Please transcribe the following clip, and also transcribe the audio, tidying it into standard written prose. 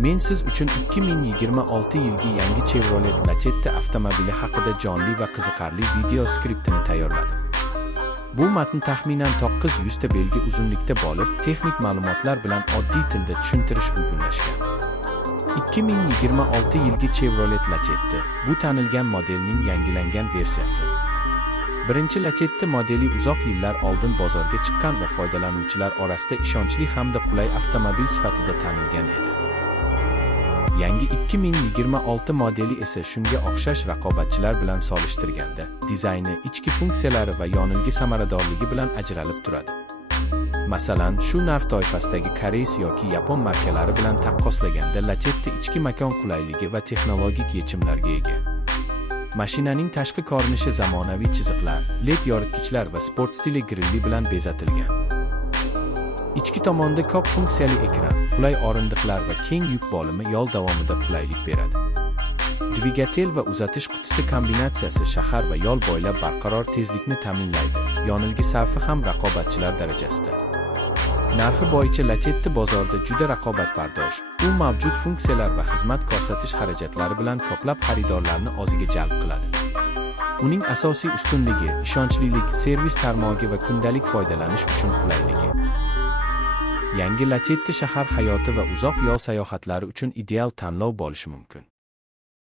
Men siz uchun 2026 yilgi yangi Chevrolet Lacetti avtomobili haqida jonli va qiziqarli video skriptini tayyorladim. Bu matn taxminan 900 ta belgi uzunlikda bo'lib, texnik ma'lumotlar bilan oddiy tilda tushuntirish uygunlashgan. 2026 yilgi Chevrolet Lacetti bu tanilgan modelning yangilangan versiyasi. Birinchi Lacetti modeli uzoq yillar oldin bozorga chiqqan va foydalanuvchilar orasida ishonchli hamda qulay avtomobil sifatida tanilgan edi. Yangi 2026 modeli esa shunga o'xshash raqobatchilar bilan solishtirganda, dizayni, ichki funksiyalari va yonilg'i samaradorligi bilan ajralib turadi. Masalan, shu narx toifasidagi koreys yoki yapon markalari bilan taqqoslaganda Lacetti ichki makon qulayligi va texnologik yechimlarga ega. Mashinaning tashqi ko'rinishi zamonaviy chiziqlar, LED yoritgichlar va sport stili grilli bilan bezatilgan. Ichki tomonda ko'p funksiyali ekran, qulay o'rindiqlar va keng yuk bo'limi yo'l davomida qulaylik beradi. Dvigatel va uzatish qutisi kombinatsiyasi shahar va yo'l bo'ylab barqaror tezlikni ta'minlaydi. Yonilg'i sarfi ham raqobatchilar darajasida. Narxi bo'yicha Lacetti bozorda juda raqobatbardosh. U mavjud funksiyalar va xizmat ko'rsatish xarajatlari bilan ko'plab xaridorlarni o'ziga jalb qiladi. Uning asosiy ustunligi ishonchlilik, servis tarmog'i va kundalik foydalanish uchun qulayligi. Yangi Lacetti shahar hayoti va uzoq yo'l sayohatlari uchun ideal tanlov bo'lishi mumkin.